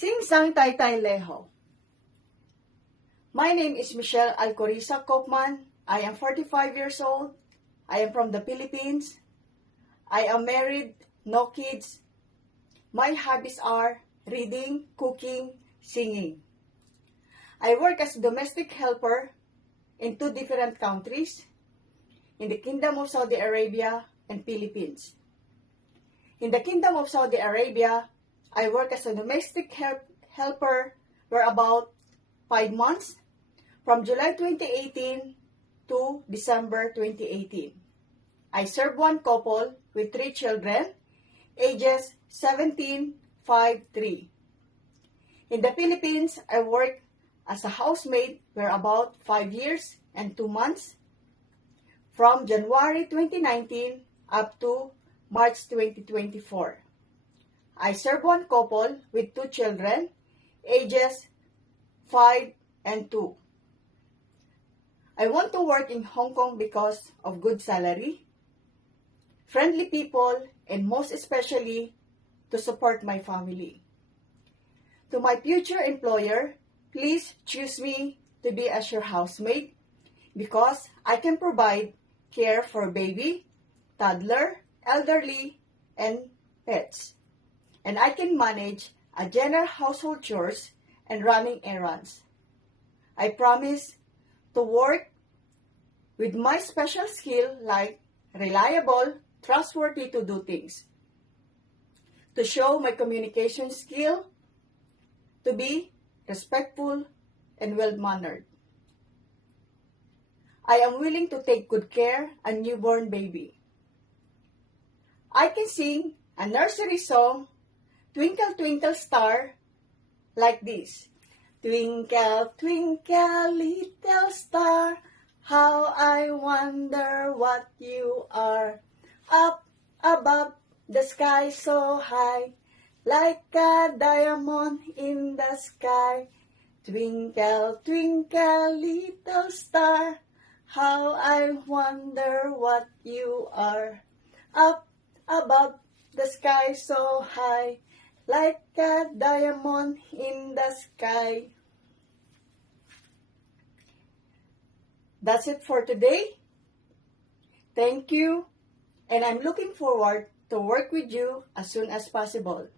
Sing Sang Tai Tai Leho. My name is Michelle Alcoriza Kopman. I am 45 years old. I am from the Philippines. I am married, no kids. My hobbies are reading, cooking, singing. I work as a domestic helper in 2 different countries, in the Kingdom of Saudi Arabia and Philippines. In the Kingdom of Saudi Arabia, I work as a domestic helper for about 5 months, from July 2018 to December 2018. I serve one couple with 3 children, ages 17, 5, 3. In the Philippines, I work as a housemaid for about 5 years and 2 months, from January 2019 up to March 2024. I serve one couple with 2 children, ages 5 and 2. I want to work in Hong Kong because of good salary, friendly people, and most especially, to support my family. To my future employer, please choose me to be as your housemaid because I can provide care for baby, toddler, elderly, and pets. And I can manage a general household chores and running errands. I promise to work with my special skill like reliable, trustworthy to do things, to show my communication skill, to be respectful and well-mannered. I am willing to take good care of a newborn baby. I can sing a nursery song, Twinkle, Twinkle, Star, like this. Twinkle, twinkle, little star, how I wonder what you are. Up above the sky so high, like a diamond in the sky. Twinkle, twinkle, little star, how I wonder what you are. Up above the sky so high, like a diamond in the sky. That's it for today. Thank you, and I'm looking forward to work with you as soon as possible.